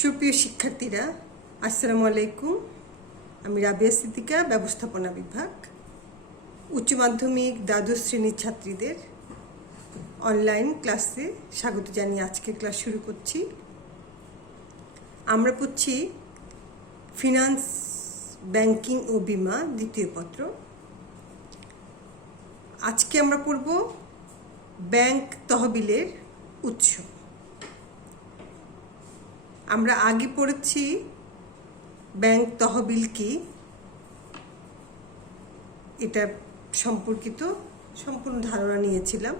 সুপ্রিয় শিক্ষার্থীরা, আসসালামু আলাইকুম। আমি রাবিয়া সিদ্দিকা, ব্যবস্থাপনা বিভাগ, উচ্চ মাধ্যমিক দ্বাদশ শ্রেণীর ছাত্রীদের অনলাইন ক্লাসে স্বাগত জানিয়ে আজকের ক্লাস শুরু করছি। আমরা পড়ছি ফিনান্স, ব্যাংকিং ও বীমা দ্বিতীয় পত্র। আজকে আমরা পড়ব ব্যাংক তহবিলের উৎস। আমরা আগে পড়েছি ব্যাংক তহবিল কি, এটা সম্পর্কিত সম্পূর্ণ ধারণা নিয়েছিলাম।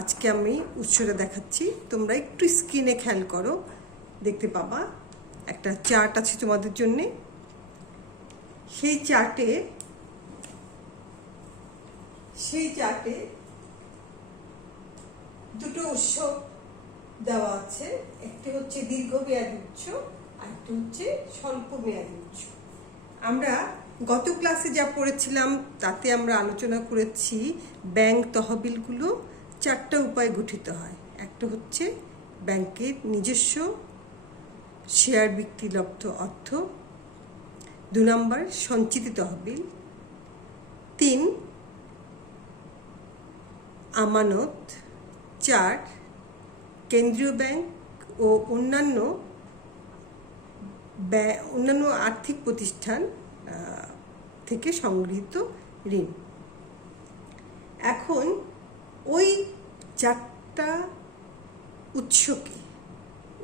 আজকে আমি উৎসটা দেখাচ্ছি, তোমরা একটু স্ক্রিনে খেয়াল করো, দেখতে পাবা একটা চার্ট আছে তোমাদের জন্যে। সেই চার্টে দুটো উৎস দেওয়া আছে। একটি হচ্ছে দীর্ঘমেয়াদী উৎস, আর একটি হচ্ছে স্বল্প মেয়াদী উৎস। আমরা গত ক্লাসে যা পড়েছিলাম তাতে আমরা আলোচনা করেছি ব্যাংক তহবিলগুলো চারটা উপায়ে গঠিত হয়। একটা হচ্ছে ব্যাংকের নিজস্ব শেয়ার বিক্রিলব্ধ অর্থ, 2 নম্বর সঞ্চিত তহবিল, 3 আমানত, 4 কেন্দ্রীয় ব্যাংক ও অন্যান্য আর্থিক প্রতিষ্ঠান থেকে সংগৃহীত ঋণ। এখন ওই চারটা উৎসকে,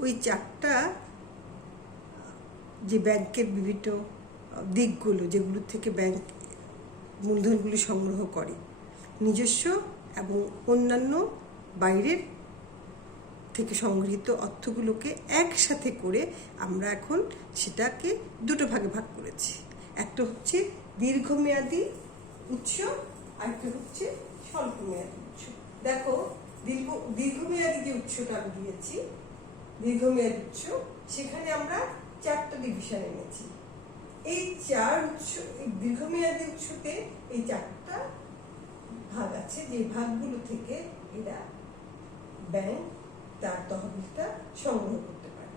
ওই চারটা যে ব্যাংকের বিভিন্ন দিকগুলো যেগুলো থেকে ব্যাংক মূলধনগুলি সংগ্রহ করে, নিজস্ব এবং অন্যান্য বাইরের থেকে সংগৃহীত অর্থগুলোকে একসাথে করে আমরা এখন সেটাকে দুটো ভাগে ভাগ করেছি। একটা হচ্ছে দীর্ঘমেয়াদী উৎস, আর একটা হচ্ছে স্বল্প মেয়াদী উৎস। দেখো, দীর্ঘমেয়াদী যে উৎসটা আমি দিয়েছি, দীর্ঘমেয়াদী উৎস, সেখানে আমরা 4টা ডিভিশন এনেছি। এই দীর্ঘমেয়াদী উৎসতে এই 4টা ভাগ আছে, যে ভাগগুলো থেকে এরা ব্যাংক তার তহবিলটা সংগ্রহ করতে পারে।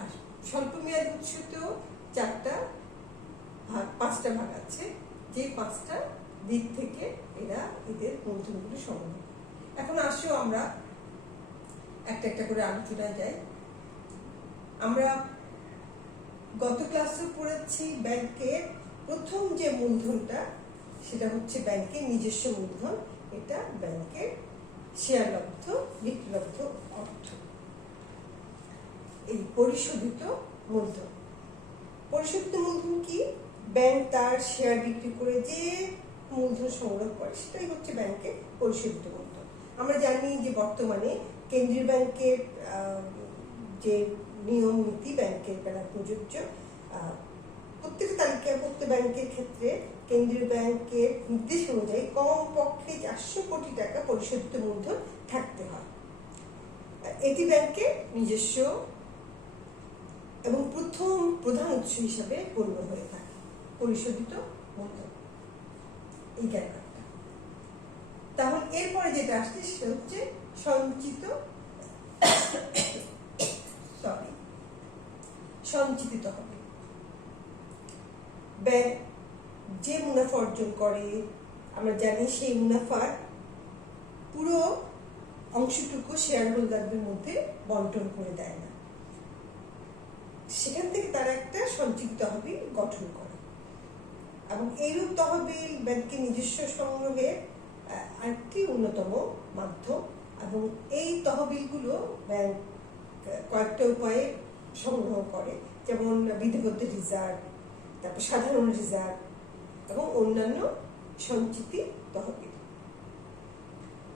আর স্বল্প মেয়াদী উৎসতেও 5টা ভাগ আছে, যে 5টা দিক থেকে এরা এদের মূলধনগুলো সংগ্রহ করে। এখন আসো আমরা একটা একটা করে আলোচনায় যাই। আমরা গত ক্লাসে পড়েছি ব্যাংকের প্রথম যে মূলধনটা, সেটা হচ্ছে ব্যাংকের নিজস্ব মূলধন। এটা ব্যাংকের শেয়ারলব্ধ বিক্রিলব্ধ অর্থ, এই পরিশোধিত মূলধন। পরিশোধিত মূলধন কি? ব্যাংক তার শেয়ার বিক্রি করে যে মূলধন সংগ্রহ করে, সেটাই হচ্ছে ব্যাংকের পরিশোধিত মূলধন। আমরা জানি যে বর্তমানে কেন্দ্রীয় ব্যাংকের যে নিয়ম নীতি ব্যাংকের বেলা প্রযোজ্য, প্রত্যেক তালিকাভুক্ত ব্যাংকের ক্ষেত্রে কেন্দ্রীয় ব্যাংকের নির্দেশ অনুযায়ী কমপক্ষে 400 কোটি টাকা পরিশোধিত মূলধন থাকতে হয়। এটি ব্যাংকের নিজস্ব এবং প্রথম প্রধান উৎস হিসাবে গণ্য হয়ে থাকে পরিশোধিত মূলধন, এই জ্ঞানটা। তাহলে এরপরে যেটা আসছে সেটা হচ্ছে সঞ্চিত তহবিল। ব্যাংক যে মুনাফা অর্জন করে, আমরা জানি সেই মুনাফার পুরো অংশটুকু শেয়ার হোল্ডারদের মধ্যে বন্টন করে দেয় না, সেখান থেকে তারা একটা সঞ্চিত তহবিল গঠন করে। এবং এইরূপ তহবিল ব্যাংকের নিজস্ব সংগ্রহের আরেকটি অন্যতম মাধ্যম। এবং এই তহবিলগুলো ব্যাংক কয়েকটা উপায়ে সংগ্রহ করে, যেমন বিধিবদ্ধ রিজার্ভ, তারপর সাধারণ রিজার্ভ এবং অন্যান্য সঞ্চিত তহবিল।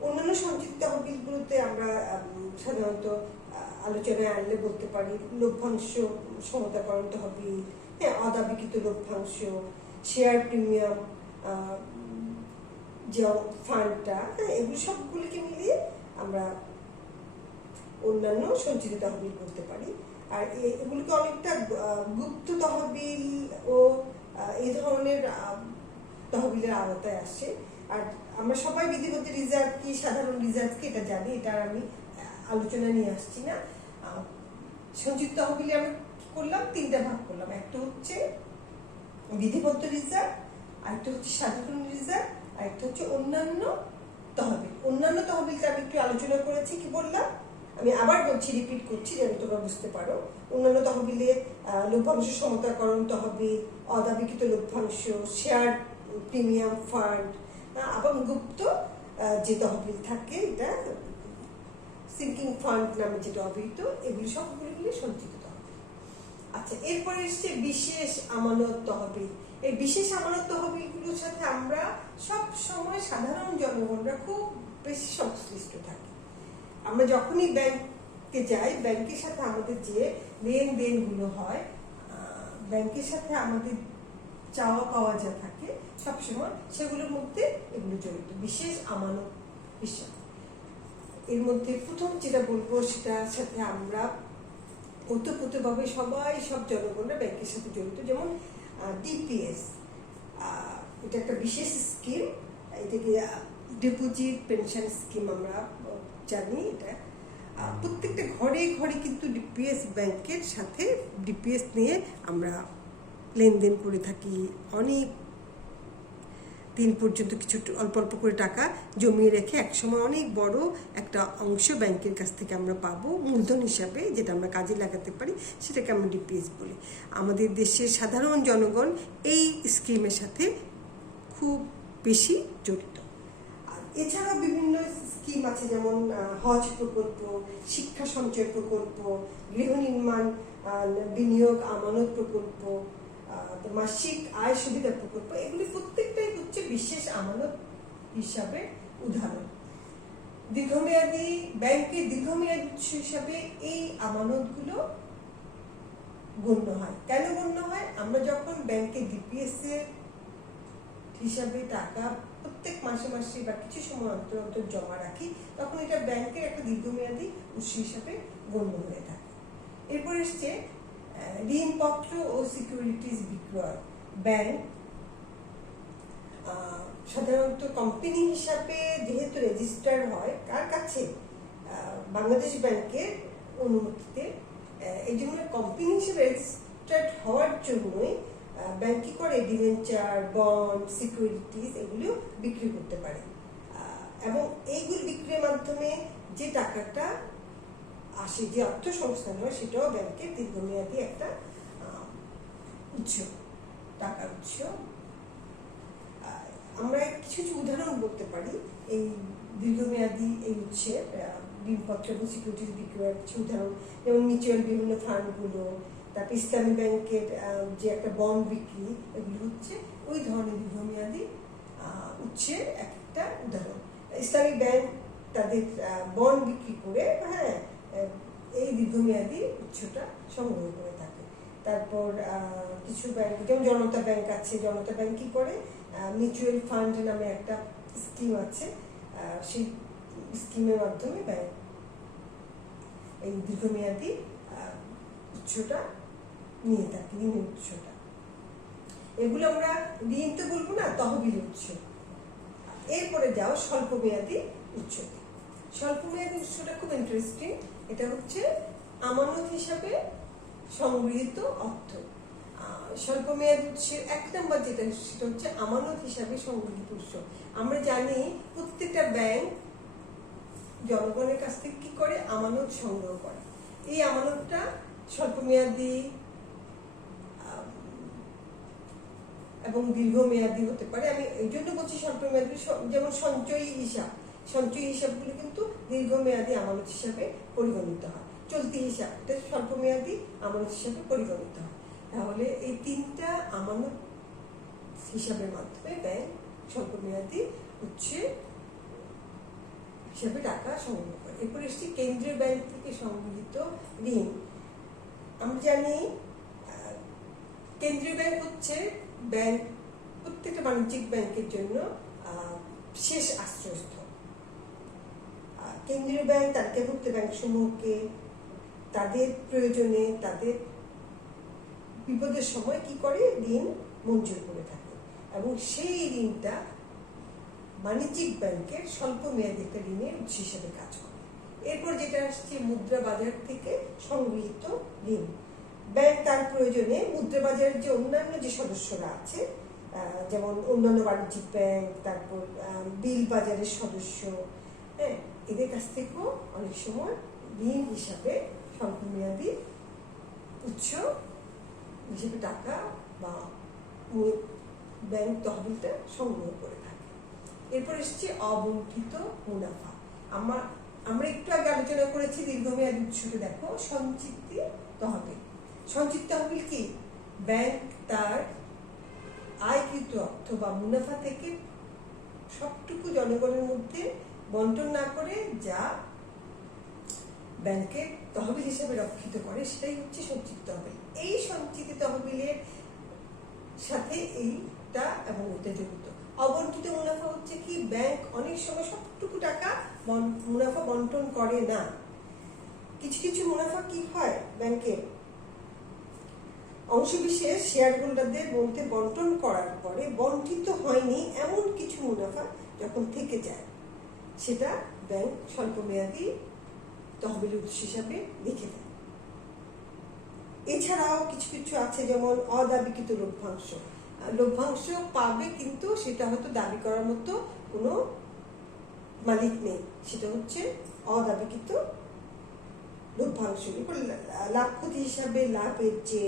অন্যান্য সঞ্চিত তহবিলগুলোতে আমরা সাধারণত আলোচনায় আনলে বলতে পারি লভ্যাংশ সমতাকরণ তহবিল, অদাবিকৃত লভ্যাংশ, শেয়ার প্রিমিয়াম, যে ফান্ডটা, এগুলো সবগুলিকে মিলিয়ে আমরা অন্যান্য সঞ্চিত তহবিল করতে পারি। আর এগুলিকে অনেকটা গুপ্ত তহবিল ও এই ধরনের তহবিলের আওতায় আসে। আর আমরা সবাই বিধিবদ্ধ রিজার্ভ কি, সাধারণ রিজার্ভ কি, এটা জানি, এটা আমি আলোচনা নিয়ে আসছি না। সঞ্চিত তহবিলে আমরা কি করলাম, 3টা ভাগ করলাম। একটা হচ্ছে বিধিবদ্ধ রিজার্ভ, আরেকটা হচ্ছে সাধারণ রিজার্ভ, আরেকটা হচ্ছে অন্যান্য তহবিল। অন্যান্য তহবিলটা আমি একটু আলোচনা করেছি, কি বললাম আমি আবার বলছি, রিপিট করছি যেন তোমরা বুঝতে পারো। অন্যান্য তহবিলে লভ্যাংশ সমতাকরণ তহবিল, অদাবিকৃত লভ্যাংশ, শেয়ার প্রিমিয়াম ফান্ড, আবার গুপ্ত যে তহবিল থাকে, এটা সিঙ্কিং ফান্ড নামে যেটা অভিহিত, এগুলি সবগুলি মিলে সঞ্চিত তহবিল। আচ্ছা, এরপরে এসছে বিশেষ আমানত তহবিল। এই বিশেষ আমানত তহবিলগুলোর সাথে আমরা সব সময় সাধারণ জনগণরা খুব বেশি সংশ্লিষ্ট থাকি। আমরা যখনই ব্যাংকে যাই, ব্যাংকের সাথে আমাদের যে লেনদেনগুলো হয়, ব্যাংকের সাথে আমাদের চাওয়া পাওয়া যা থাকে সবসময়, সেগুলোর মধ্যে এগুলো জড়িত বিশেষ আমানত হিসাব। এর মধ্যে প্রথম যেটা বলবো, সেটার সাথে আমরা ওতপ্রোতভাবে সবাই, সব জনগণরা ব্যাংকের সাথে জড়িত। যেমন ডিপিএস, এটা একটা বিশেষ স্কিম, এটাকে ডিপোজিট পেনশন স্কিম আমরা জানি। এটা প্রত্যেকটা ঘরে ঘরে কিন্তু ডিপিএস ব্যাংকের সাথে ডিপিএস নিয়ে আমরা লেনদেন করে থাকি। অনেক দিন পর্যন্ত কিছু অল্প অল্প করে টাকা জমিয়ে রেখে একসময় অনেক বড় একটা অংশ ব্যাংকের কাছ থেকে আমরা পাবো মূলধন হিসাবে, যেটা আমরা কাজে লাগাতে পারি, সেটাকে আমরা ডিপিএস বলি। আমাদের দেশের সাধারণ জনগণ এই স্কিমের সাথে খুব বেশি জড়িত। আর এছাড়াও বিভিন্ন স্কিম আছে, যেমন হজ প্রকল্প, শিক্ষা সঞ্চয় প্রকল্প, গৃহ নির্মাণ বিনিয়োগ আমানত প্রকল্প, মাসিক আয় সুবিধা প্রকল্প। এগুলি প্রত্যেকটাই হচ্ছে বিশেষ আমানত হিসাবে উদাহরণ। দীর্ঘমেয়াদী ব্যাংকের দীর্ঘমেয়াদী হিসাবে এই আমানতগুলো গণ্য হয়। কেন গণ্য হয়? আমরা যখন ব্যাংকে ডিপিএস এর হিসাবে টাকা প্রত্যেক মাসে মাসে বা কিছু সময় অন্তর অন্তর জমা রাখি, তখন এটা ব্যাংকের একটা দীর্ঘমেয়াদী উৎস হিসাবে গণ্য হয়ে থাকে। এরপর এসছে ঋণপত্র ও সিকিউরিটিজ বিক্রয়। ব্যাংক সাধারণত কোম্পানি হিসাবে যেহেতু রেজিস্টার হয় কার কাছে, বাংলাদেশ ব্যাংকের অনুমতিতে, এই জন্য কোম্পানি হিসেবে রেজিস্টার্ড হওয়ার জন্যই ব্যাংক কি করে ডিবেঞ্চার, বন্ড, সিকিউরিটিজ এগুলো বিক্রি করতে পারে। এবং এইগুলি বিক্রির মাধ্যমে যে টাকাটা আসে, যে অর্থ সংস্থান হয়, সেটাও ব্যাংকের দীর্ঘমেয়াদী একটা উৎস, টাকার উৎস। আমরা কিছু কিছু উদাহরণ বলতে পারি এই দীর্ঘমেয়াদী এই উৎসের, ঋণপত্র এবং সিকিউরিটিজ বিক্রয়ের কিছু উদাহরণ, যেমন মিউচুয়াল বিভিন্ন ফান্ডগুলো, তারপর ইসলামী ব্যাংকের যে একটা বন্ড বিক্রি, এগুলো হচ্ছে ওই ধরনের দীর্ঘমেয়াদী উৎসের একটা উদাহরণ। ইসলামী ব্যাংক তাদের বন্ড বিক্রি করে এই দীর্ঘমেয়াদী উৎসটা সংগ্রহ করে থাকে। তারপর কিছু ব্যাংক, যেমন জনতা ব্যাংক আছে, জনতা ব্যাংক কি করে মিউচুয়াল ফান্ড নামে একটা স্কিম আছে, সেই স্কিমের মাধ্যমে ব্যাংক এই দীর্ঘমেয়াদী উৎসটা নিয়ে থাকে, ঋণের উৎসটা। এগুলো আমরা ঋণ তো বলবো না, তহবিল উৎস। এরপরে যাও স্বল্পমেয়াদী উৎস। স্বল্পমেয়াদী উৎসটা খুব ইন্টারেস্টিং। এটা হচ্ছে আমানত হিসাবে সংগৃহীত অর্থ। স্বল্পমেয়াদী উৎসের 1 নম্বর যেটা, সেটা হচ্ছে আমানত হিসাবে সংগৃহীত উৎস। আমরা জানি প্রত্যেকটা ব্যাংক জনগণের কাছ থেকে কি করে, আমানত সংগ্রহ করে। এই আমানতটা স্বল্পমেয়াদী এবং দীর্ঘমেয়াদী হতে পারে। আমি এই জন্য বলছি স্বল্পমেয়াদী, যেমন সঞ্চয়ী হিসাবগুলো কিন্তু দীর্ঘমেয়াদী আমানত হিসাবে পরিগণিত হয়। চলতি হিসাব এটা স্বল্পমেয়াদী আমানত হিসাবে পরিগণিত হয়। তাহলে এই 3টা আমানত হিসাবের মাধ্যমে ব্যাংক স্বল্পমেয়াদী উৎসে হিসাবে টাকা সংগ্রহ করে। এরপর এসছি কেন্দ্রীয় ব্যাংক থেকে সংগৃহীত ঋণ। আমরা জানি কেন্দ্রীয় ব্যাংক হচ্ছে ব্যাংক, প্রত্যেকটা বাণিজ্যিক ব্যাংকের জন্য শেষ আশ্রয়স্থল। কেন্দ্রীয় ব্যাংক তালিকাভুক্ত ব্যাংক সমূহকে তাদের প্রয়োজনে, তাদের বিপদের সময় কি করে, ঋণ মঞ্জুর করে থাকে, এবং সেই ঋণটা বাণিজ্যিক ব্যাংকের স্বল্প মেয়াদী একটা ঋণের উৎস হিসেবে কাজ করে। এরপর যেটা আসছে মুদ্রা বাজার থেকে সংগৃহীত ঋণ। ব্যাংক তার প্রয়োজনে মুদ্রা বাজারের যে অন্যান্য যে সদস্যরা আছে, যেমন অন্যান্য বাণিজ্যিক ব্যাংক, তারপর বিল বাজারের সদস্য, হ্যাঁ, এদের কাছ থেকেও অনেক সময় ঋণ হিসাবে স্বল্পমেয়াদী উৎস হিসেবে টাকা বা ব্যাংক তহবিলটা সংগ্রহ করে থাকে। এরপর এসছে অবন্টিত মুনাফা। আমরা একটু আগে আলোচনা করেছি দীর্ঘমেয়াদী উৎসকে। দেখো, সঞ্চিতি তহবিল। সঞ্চিত তহবিল কি? ব্যাংক তার আয়কৃত অর্থ বা মুনাফা থেকে সবটুকু জনগণের মধ্যে বন্টন না করে যা ব্যাংকের তহবিল হিসেবে রক্ষিত করে, সেটাই হচ্ছে সঞ্চিত তহবিল। এই সঞ্চিত তহবিলের সাথে এইটা এবং ওইটা জড়িত। অবন্টিত মুনাফা হচ্ছে কি? ব্যাংক অনেক সময় সবটুকু টাকা মুনাফা বন্টন করে না। কিছু কিছু মুনাফা কি হয়, ব্যাংকের অংশবিশেষ শেয়ার হোল্ডারদের মধ্যে বন্টন করার পরে বন্টিত হয়নি এমন কিছু মুনাফা যখন থেকে যায়, সেটা ব্যাংক স্বল্পমেয়াদী তহবিলের উৎস হিসাবে রেখে দেয়। এছাড়াও কিছু কিছু আছে, যেমন অদাবিকৃত লভ্যাংশ। লভ্যাংশ পাবে কিন্তু সেটা হয়তো দাবি করার মতো কোনো মালিক নেই, সেটা হচ্ছে অদাবিকৃত লভ্যাংশ। এরপর লাভ ক্ষতি হিসাবে লাভের যে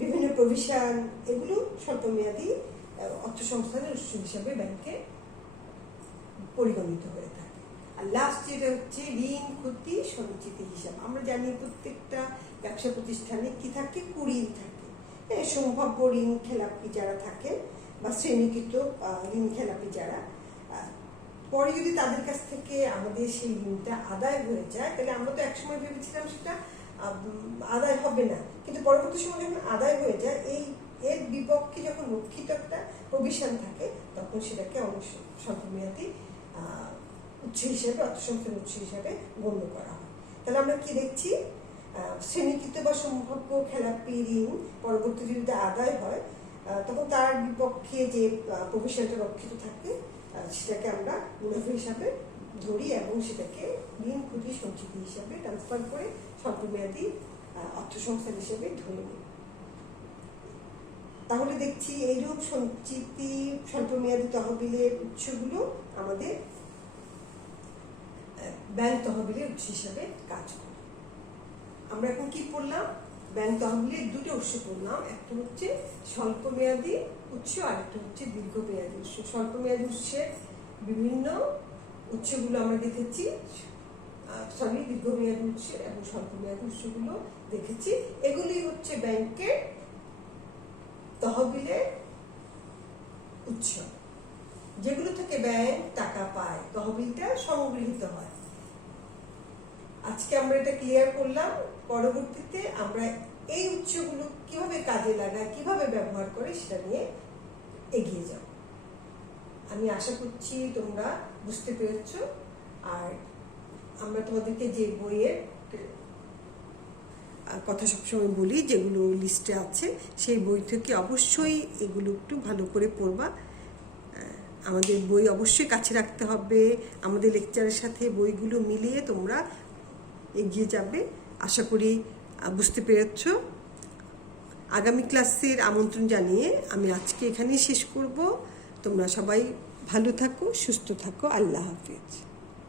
বিভিন্ন প্রভিশন, এগুলো স্বল্পমেয়াদী অর্থ সংস্থানের উৎস হিসাবে ব্যাংকে পরিগণিত হয়ে থাকে। আর লাস্ট যেটা হচ্ছে ঋণ ক্ষতি সঞ্চিতি হিসাব। আমরা জানি প্রত্যেকটা ব্যবসা প্রতিষ্ঠানে কি থাকে? কুঋণ থাকে। সম্ভাব্য ঋণ খেলাপি যারা থাকেন বা শ্রেণীকৃত ঋণ খেলাপি যারা, পরে যদি তাদের কাছ থেকে আমাদের সেই ঋণটা আদায় হয়ে যায়, তাহলে আমরা তো একসময় ভেবেছিলাম সেটা আদায় হবে না, কিন্তু পরবর্তী সময় যখন আদায় হয়ে যায়, এর বিপক্ষে যখন রক্ষিত একটা প্রভিশন থাকে, তখন সেটাকে অনেক স্বল্পমেয়াদী উৎস হিসেবে, অর্থসংস্থানের উৎস হিসেবে গণ্য করা হয়। তাহলে আমরা কি দেখছি? শ্রেণীকৃত বা সম্ভাব্য খেলাপি ঋণ পরবর্তী যদি আদায় হয়, তখন তার বিপক্ষে যে প্রভিশনটা রক্ষিত থাকে, সেটাকে আমরা মুনাফা হিসাবে ধরি এবং সেটাকে ঋণ ক্ষতি সঞ্চিতি হিসাবে ট্রান্সফার করে স্বল্পমেয়াদী অর্থসংস্থান হিসেবে ধরে নিই। তাহলে দেখছি এইরূপ সঞ্চিতি স্বল্পমেয়াদী তহবিলের উৎসগুলো আমাদের ব্যাংক তহবিলের উৎস হিসাবে কাজ করে। আমরা এখন কি পড়লাম? ব্যাংক তহবিলের দুটো উৎস পড়লাম। একটা হচ্ছে স্বল্পমেয়াদী উৎস আর একটা হচ্ছে দীর্ঘমেয়াদী উৎস। স্বল্পমেয়াদী উৎসের বিভিন্ন উৎসগুলো আমরা দেখেছি, দীর্ঘমেয়াদী উৎসের এবং স্বল্পমেয়াদী উৎসগুলো দেখেছি। এগুলি হচ্ছে ব্যাংকের তহবিলের উৎস, যেগুলো থেকে ব্যাংক টাকা পায়, তহবিলটা সংগৃহীত হয়। আজকে আমরা এটা ক্লিয়ার করলাম। পরবর্তীতে আমরা এই উৎসগুলো কিভাবে কাজে লাগায়, কিভাবে ব্যবহার করে, সেটা নিয়ে এগিয়ে যাব। আমি আশা করছি তোমরা বুঝতে পেরেছ। আর আমরা তোমাদেরকে যে বইয়ের কথা সবসময় বলি, যেগুলো লিস্টে আছে, সেই বই থেকে অবশ্যই এগুলো একটু ভালো করে পড়বা। আমাদের বই অবশ্যই কাছে রাখতে হবে। আমাদের লেকচারের সাথে বইগুলো মিলিয়ে তোমরা এগিয়ে যাবে। আশা করি বুঝতে পেরেছ। আগামী ক্লাসের আমন্ত্রণ জানিয়ে আমি আজকে এখানেই শেষ করব। তোমরা সবাই ভালো থাকো, সুস্থ থাকো। আল্লাহ হাফেজ।